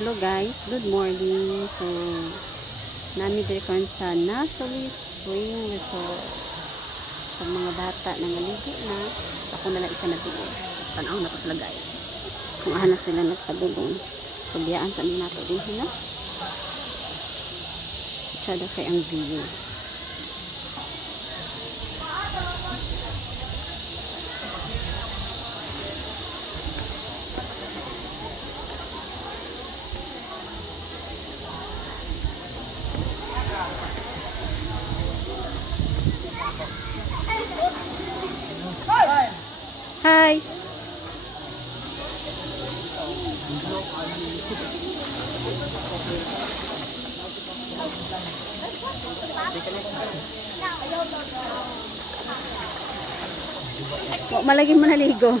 Hello guys, good morning. So, nami diri karon sa Nasoli Spring Resort. Sa mga bata na naligo na, ako na lang isa na tuon. Tanaw na ko sila guys. Kung ana sila nagpadulong. So, biyaan sa mga nato din na. Sada kay ang view. Hi. Malagi mo naligo.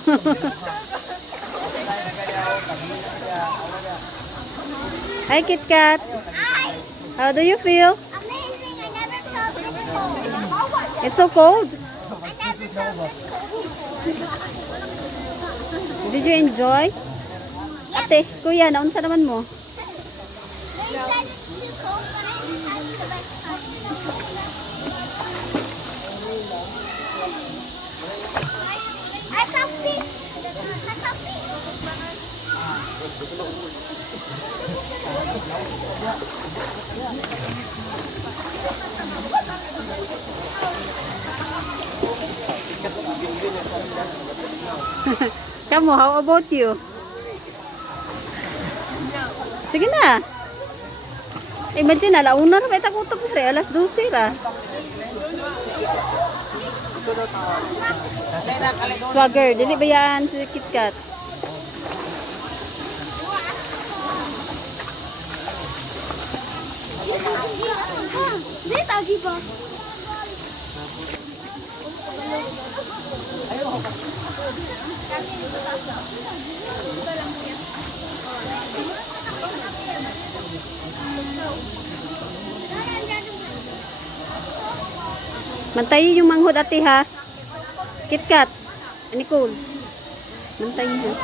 Hi, Kit Kat. Hi. How do you feel? Amazing. I never felt this cold. It's so cold. I never felt this cold. Did you enjoy? Ate, kuya, naunsa naman mo? They said it's too cold, but I think that's the best part. I saw fish. I saw fish. Kamu, how about you? Sige na. Imagine, alauna na may takutap na alas 12 ra. Swagger, dili ba yan si Kit Kat? This agi ba? Mantayin yung manghod ate ha. Kit Kat. Nicole. Mantayin ha.